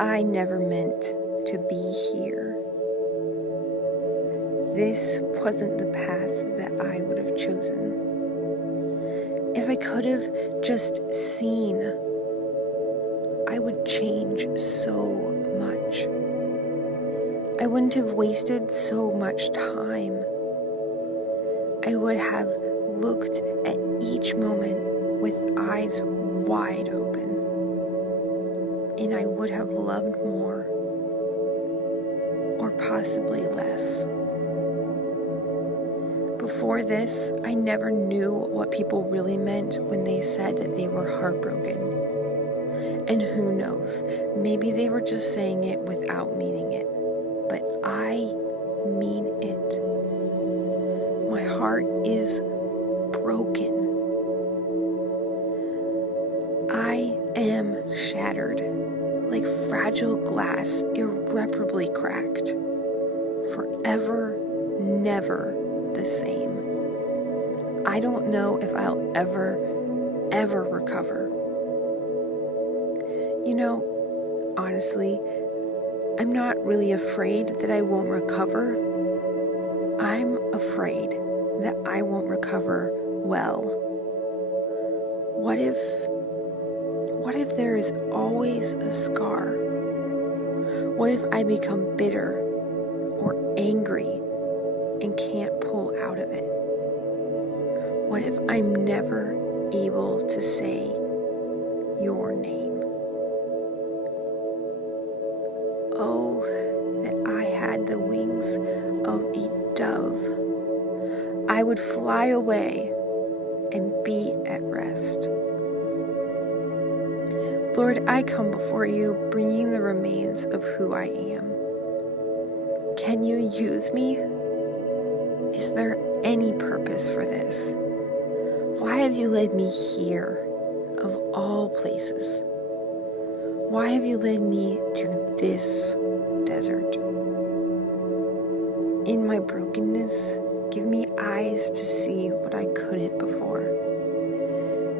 I never meant to be here. This wasn't the path that I would have chosen. If I could have just seen, I would change so much. I wouldn't have wasted so much time. I would have looked at each moment with eyes wide open, and I would have loved more, or possibly less. Before this, I never knew what people really meant when they said that they were heartbroken. And who knows, maybe they were just saying it without meaning it. But I mean it. My heart is broken. I am shattered, like fragile glass, irreparably cracked. Forever, never the same. I don't know if I'll ever recover. You know, honestly, I'm not really afraid that I won't recover. I'm afraid that I won't recover well. What if there is always a scar? What if I become bitter or angry and can't pull out of it? What if I'm never able to say your name? Oh, that I had the wings of a dove. I would fly away and be at rest. Lord, I come before you bringing the remains of who I am. Can you use me? Is there any purpose for this? Why have you led me here, of all places? Why have you led me to this desert? In my brokenness, give me eyes to see what I couldn't before.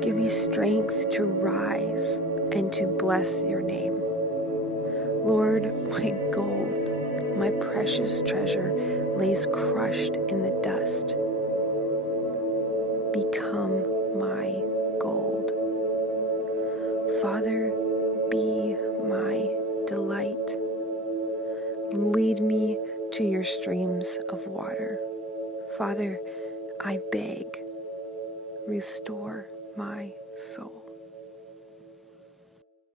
Give me strength to rise and to bless your name. Lord, my gold, my precious treasure lays crushed in the dust. Become my gold. Father, be my delight. Lead me to your streams of water. Father, I beg, restore my soul.